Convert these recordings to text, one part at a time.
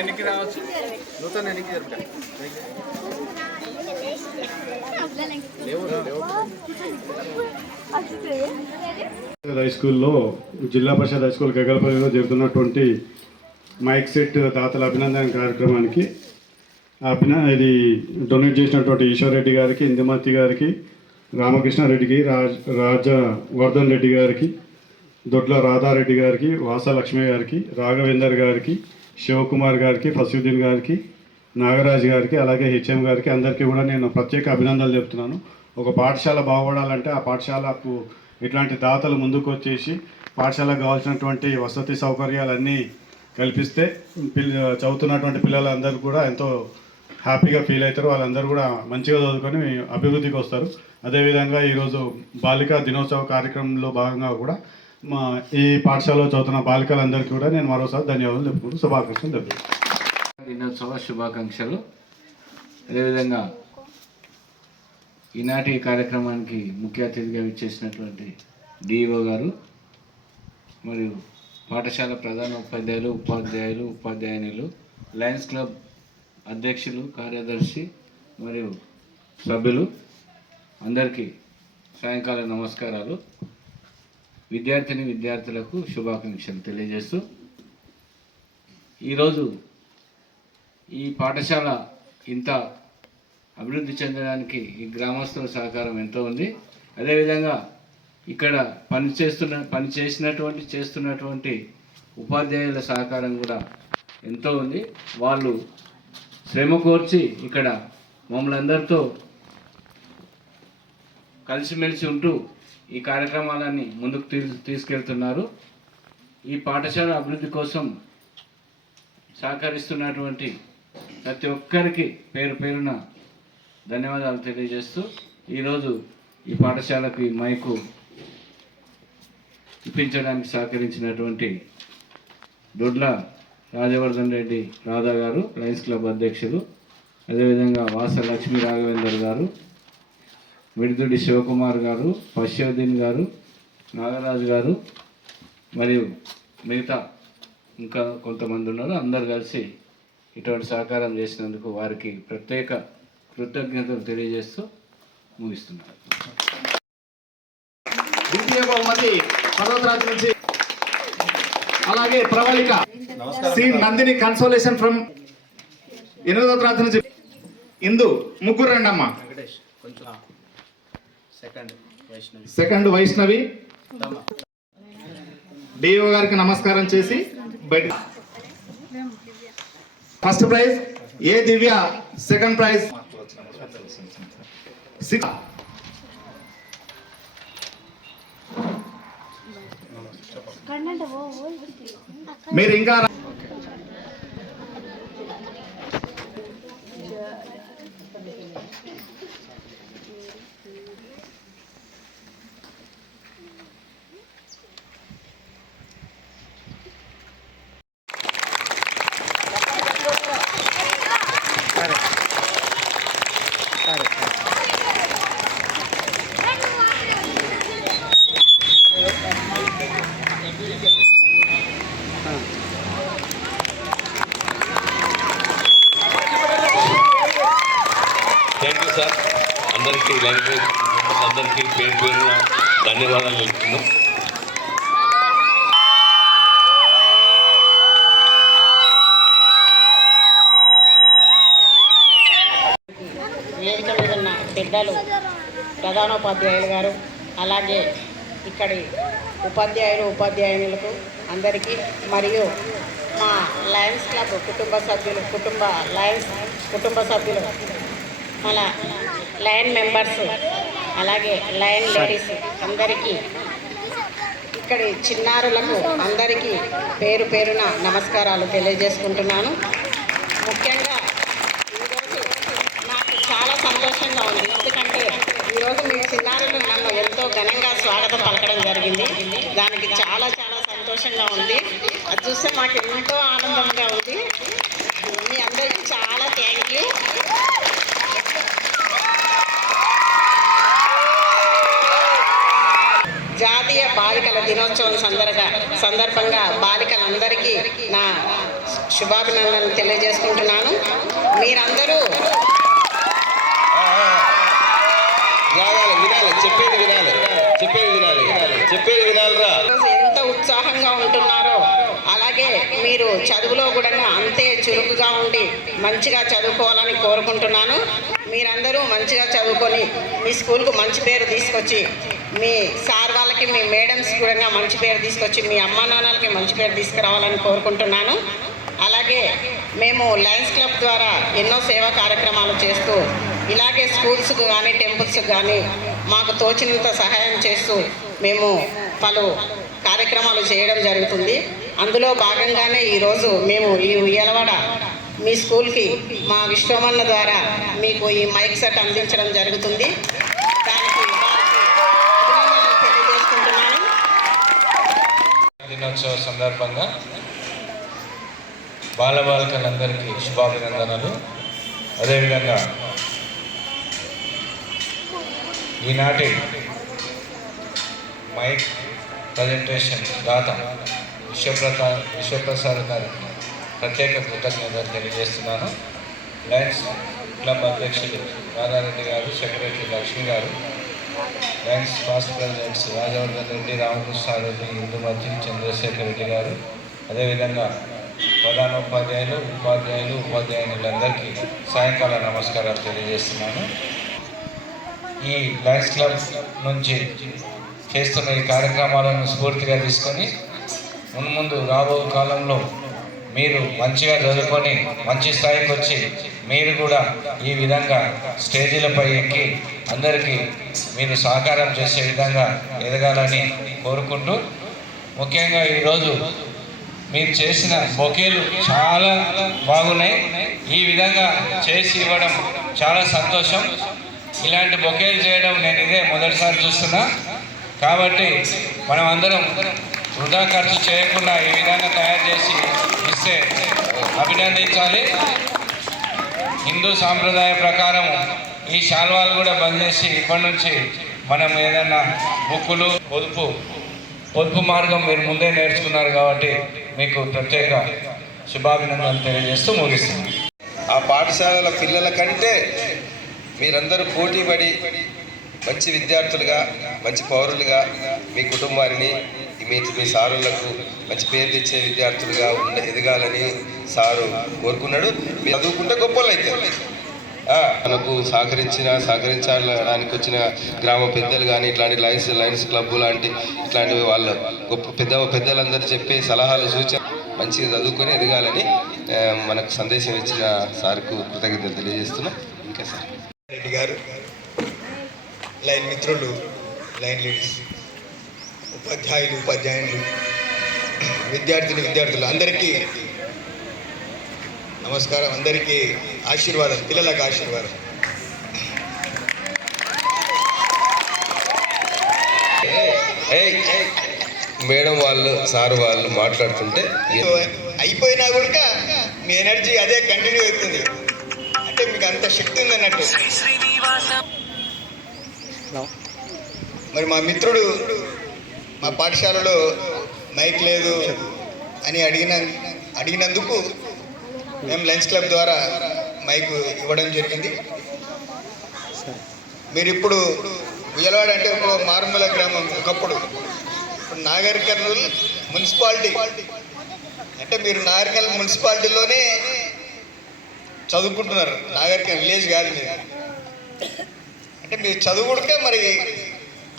రావచ్చు? నూతన జరుపుతా. హై స్కూల్లో జిల్లా పరిషత్ హై స్కూల్ గగలపల్లిలో జరుగుతున్నటువంటి మైక్ సెట్ దాతల అభినందన కార్యక్రమానికి అభిన ఇది డొనేట్ చేసినటువంటి ఈశ్వర్ రెడ్డి గారికి ఇందుమతి గారికి రామకృష్ణారెడ్డికి రాజ్ రాజా వర్ధన్ రెడ్డి గారికి దొడ్ల రాధారెడ్డి గారికి వాస లక్ష్మి గారికి రాఘవేందర్ గారికి శివకుమార్ గారికి ఫసీద్దీన్ గారికి నాగరాజ్ గారికి అలాగే హెచ్ఎం గారికి అందరికీ కూడా నేను ప్రత్యేక అభినందనలు చెప్తున్నాను. ఒక పాఠశాల బాగుపడాలంటే ఆ పాఠశాలకు ఇట్లాంటి దాతలు ముందుకు వచ్చేసి పాఠశాలకు కావాల్సినటువంటి వసతి సౌకర్యాలన్నీ కల్పిస్తే పిల్ల చదువుతున్నటువంటి పిల్లలందరూ కూడా ఎంతో హ్యాపీగా ఫీల్ అవుతారు. వాళ్ళందరూ కూడా మంచిగా చదువుకొని అభివృద్ధికి వస్తారు. అదేవిధంగా ఈరోజు బాలికా దినోత్సవ కార్యక్రమంలో భాగంగా కూడా మా ఈ పాఠశాలలో చదువుతున్న బాలికలందరికీ కూడా నేను మరోసారి ధన్యవాదాలు చెప్పుకుంటూ శుభాకాంక్షలు తెలుపుతాను దినోత్సవ శుభాకాంక్షలు. అదేవిధంగా ఈనాటి కార్యక్రమానికి ముఖ్య అతిథిగా విచ్చేసినటువంటి డిఈఓ గారు మరియు పాఠశాల ప్రధాన ఉపాధ్యాయులు ఉపాధ్యాయులు ఉపాధ్యాయునిలు లయన్స్ క్లబ్ అధ్యక్షులు కార్యదర్శి మరియు సభ్యులు అందరికీ సాయంకాల నమస్కారాలు. విద్యార్థిని విద్యార్థులకు శుభాకాంక్షలు తెలియజేస్తూ ఈరోజు ఈ పాఠశాల ఇంత అభివృద్ధి చెందడానికి ఈ గ్రామస్తుల సహకారం ఎంతో ఉంది. అదేవిధంగా ఇక్కడ పని చేస్తున్న పని చేసినటువంటి చేస్తున్నటువంటి ఉపాధ్యాయుల సహకారం కూడా ఎంతో ఉంది. వాళ్ళు శ్రమ కోర్చి ఇక్కడ మమ్మల్ని అందరితో కలిసిమెలిసి ఉంటూ ఈ కార్యక్రమాలన్నీ ముందుకు తీ తీసుకెళ్తున్నారు. ఈ పాఠశాల అభివృద్ధి కోసం సహకరిస్తున్నటువంటి ప్రతి ఒక్కరికి పేరు పేరున ధన్యవాదాలు తెలియజేస్తూ ఈరోజు ఈ పాఠశాలకి మైకు ఇప్పించడానికి సహకరించినటువంటి దొడ్ల రాజవర్ధన్ రెడ్డి రాధా గారు లయన్స్ క్లబ్ అధ్యక్షులు అదేవిధంగా వాస లక్ష్మీ రాఘవేందర్ గారు మిడిదుడి శివకుమార్ గారు పశ్యోదీన్ గారు నాగరాజు గారు మరియు మిగతా ఇంకా కొంతమంది ఉన్నారు. అందరు కలిసి ఇటువంటి సహకారం చేసినందుకు వారికి ప్రత్యేక కృతజ్ఞతలు తెలియజేస్తూ ముగిస్తున్నారు ద్వితీయ బహుమతి పదవ తరగతి నుంచి. అలాగే Pravallika C Nandini consolation from ఎనిమిదవ తరగతి నుంచి. ఇందు ముగ్గురు రండి అమ్మా వెంకటేష్ కొంచెం second Vaishnavi. Second Vaishnavi. DO garu నమస్కారం చేసి బయట ఫస్ట్ ప్రైజ్ ఏ దివ్య? Second prize. మీరు ఇంకా అందరికీ అందరికీ పేరు పేరున ధన్యవాదాలు తెలుపుతున్నాం వేదిక మీద ఉన్న పెద్దలు ప్రధానోపాధ్యాయులు గారు అలాగే ఇక్కడి ఉపాధ్యాయులు ఉపాధ్యాయులకు అందరికీ మరియు మా లయన్స్ క్లబ్ కుటుంబ సభ్యులు కుటుంబ లయన్స్ కుటుంబ సభ్యులు మన లయన్ మెంబర్స్ అలాగే లయన్ లేడీస్ అందరికీ ఇక్కడి చిన్నారులకు అందరికీ పేరు పేరున నమస్కారాలు తెలియజేసుకుంటున్నాను. ముఖ్యంగా ఈరోజు నాకు చాలా సంతోషంగా ఉంది. ఎందుకంటే ఈరోజు మీ చిన్నారులు నన్ను ఎంతో ఘనంగా స్వాగతం పలకడం జరిగింది. దానికి చాలా చాలా సంతోషంగా ఉంది. అది చూస్తే మాకు ఎంతో ఆనందంగా ఉంది మీ అందరికీ చాలా థ్యాంక్ యూ జాతీయ బాలికల దినోత్సవం సందర్భంగా సందర్భంగా బాలికలందరికీ నా శుభాభినందనలు తెలియజేసుకుంటున్నాను. మీరందరూ చెప్పేది వినాలి చెప్పేది వినాలి చెప్పేది వినాలిరా. ఎంత ఉత్సాహంగా ఉంటున్నారో అలాగే మీరు చదువులో కూడా అంతే చురుకుగా ఉండి మంచిగా చదువుకోవాలని కోరుకుంటున్నాను. మీరందరూ మంచిగా చదువుకొని మీ స్కూల్కు మంచి పేరు తీసుకొచ్చి మీ సార్ వాళ్ళకి మీ మేడమ్స్ కూడా మంచి పేరు తీసుకొచ్చి మీ అమ్మా నాన్నలకి మంచి పేరు తీసుకురావాలని కోరుకుంటున్నాను. అలాగే మేము లయన్స్ క్లబ్ ద్వారా ఎన్నో సేవా కార్యక్రమాలు చేస్తూ ఇలాగే స్కూల్స్కు కానీ టెంపుల్స్కు కానీ మాకు తోచినంత సహాయం చేస్తూ మేము పలు కార్యక్రమాలు చేయడం జరుగుతుంది. అందులో భాగంగానే ఈరోజు మేము ఈ ఉయ్యలవాడ మీ స్కూల్కి మా విశ్వమన్న ద్వారా మీకు ఈ మైక్ సెట్ అందించడం జరుగుతుంది దానికి వారికి అభినందనలు తెలియజేసుకుంటున్నాను దినోత్సవ సందర్భంగా బాలబాలికలందరికీ శుభాభినందనలు. అదేవిధంగా ఈనాటి మైక్ ప్రజెంటేషన్ దాత విశ్వప్రసా విశ్వప్రసాద్ గారికి ప్రత్యేక కృతజ్ఞతలు తెలియజేస్తున్నాను. లయన్స్ క్లబ్ అధ్యక్షులు Radha Reddy garu secretary Lakshmi garu lions past presidents Rajavardhan Reddy Ramakrishna Reddy Indumathi Chandrashekar Reddy garu. అదేవిధంగా ప్రధానోపాధ్యాయులు ఉపాధ్యాయులు ఉపాధ్యాయులందరికీ సాయంకాల నమస్కారాలు తెలియజేస్తున్నాను. ఈ లయన్స్ క్లబ్ నుంచి చేస్తున్న ఈ కార్యక్రమాలను స్ఫూర్తిగా తీసుకొని మున్ముందు రాబో కాలంలో మీరు మంచిగా చదువుకొని మంచి స్థాయికి వచ్చి మీరు కూడా ఈ విధంగా స్టేజీలపై ఎక్కి అందరికీ మీరు సహకారం చేసే విధంగా ఎదగాలని కోరుకుంటూ ముఖ్యంగా ఈరోజు మీరు చేసిన బొకేలు చాలా బాగున్నాయి. ఈ విధంగా చేసి ఇవ్వడం చాలా సంతోషం. ఇలాంటి బొకేలు చేయడం నేను ఇదే మొదటిసారి చూస్తున్నా. కాబట్టి మనం అందరం వృధా ఖర్చు చేయకుండా ఈ విధంగా తయారు చేసి ఇస్తే అభినందించాలి. హిందూ సాంప్రదాయ ప్రకారం ఈ శాల్వాలు కూడా బంద్ చేసి ఇప్పటి నుంచి మనం ఏదైనా బుక్కులు పొదుపు పొదుపు మార్గం మీరు ముందే నేర్చుకున్నారు కాబట్టి మీకు ప్రత్యేక శుభాభినందనలు తెలియజేస్తూ ముగిస్తున్నాను ఆ పాఠశాలల పిల్లల కంటే మీరందరూ పోటీ పడి మంచి విద్యార్థులుగా మంచి పౌరులుగా మీ కుటుంబాన్ని మీ మీ సారులకు మంచి పేరు తెచ్చే విద్యార్థులుగా ఉండ ఎదగాలని సారు కోరుకున్నాడు. మీరు చదువుకుంటే గొప్పలు అవుతారు మనకు సహకరించిన సహకరించడానికి వచ్చిన గ్రామ పెద్దలు కానీ ఇట్లాంటి లైన్స్ లైన్స్ క్లబ్ లాంటి ఇట్లాంటివి వాళ్ళు గొప్ప పెద్ద పెద్దలందరూ చెప్పే సలహాలు సూచన మంచిగా చదువుకొని ఎదగాలని మనకు సందేశం ఇచ్చిన సార్కు కృతజ్ఞతలు తెలియజేస్తున్నాం. ఇంకా సార్. రెడ్డి గారు లైన్ మిత్రులు లైన్ లేడీస్ ఉపాధ్యాయులు ఉపాధ్యాయులు విద్యార్థిని విద్యార్థులు అందరికీ నమస్కారం అందరికీ ఆశీర్వాదం పిల్లలకు ఆశీర్వాదం. ఏయ్ మేడం వాళ్ళు సార్ వాళ్ళు మాట్లాడుతుంటే అయిపోయినా కూడా మీ ఎనర్జీ అదే కంటిన్యూ అవుతుంది. అంటే మీకు అంత శక్తి ఉందన్నట్టు. మరి మా మిత్రుడు మా పాఠశాలలో మైక్ లేదు అని అడిగిన అడిగినందుకు మేము లంచ్ క్లబ్ ద్వారా మైక్ ఇవ్వడం జరిగింది. మీరు ఇప్పుడు ఉయ్యలవాడ అంటే ఒక మారుమూల గ్రామం ఒకప్పుడు. ఇప్పుడు నాగర్ కర్నూలు మున్సిపాలిటీ. అంటే మీరు నాగర్ కర్నూలు మున్సిపాలిటీలోనే చదువుకుంటున్నారు. నాగర్ కర్నూలు విలేజ్ కాదు మీరు. అంటే మీరు చదువుకుంటే మరి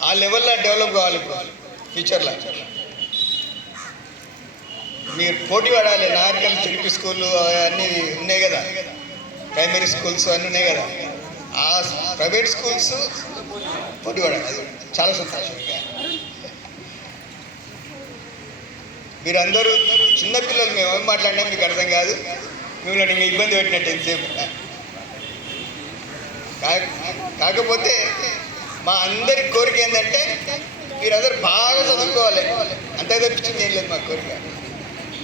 ఆ లెవెల్లో డెవలప్ కావాలి ఇప్పుడు. ఫ్యూచర్లో మీరు పోటీ పడాలి నారికల్ చిలిపి స్కూళ్ళు అన్నీ ఉన్నాయి కదా. ప్రైమరీ స్కూల్స్ అన్నీ ఉన్నాయి కదా. ఆ ప్రైవేట్ స్కూల్స్ పోటీ పడాలి అది చాలా సంతోషం. మీరందరూ చిన్నపిల్లలు మేము ఏం మాట్లాడినా మీకు అర్థం కాదు. మిమ్మల్ని ఇంకా ఇబ్బంది పెట్టినట్టు ఎంతసేపు. కా- కాకపోతే మా అందరి కోరిక ఏంటంటే మీరందరూ బాగా చదువుకోవాలి. అంతే తప్పించింది ఏం లేదు మా కోరిక.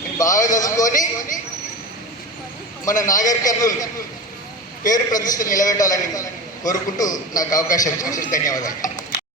మీరు బాగా చదువుకొని మన నాగరికర్ణులు పేరు ప్రతిష్ట నిలబెట్టాలని కోరుకుంటూ నాకు అవకాశం ఇచ్చినందుకు ధన్యవాదాలు.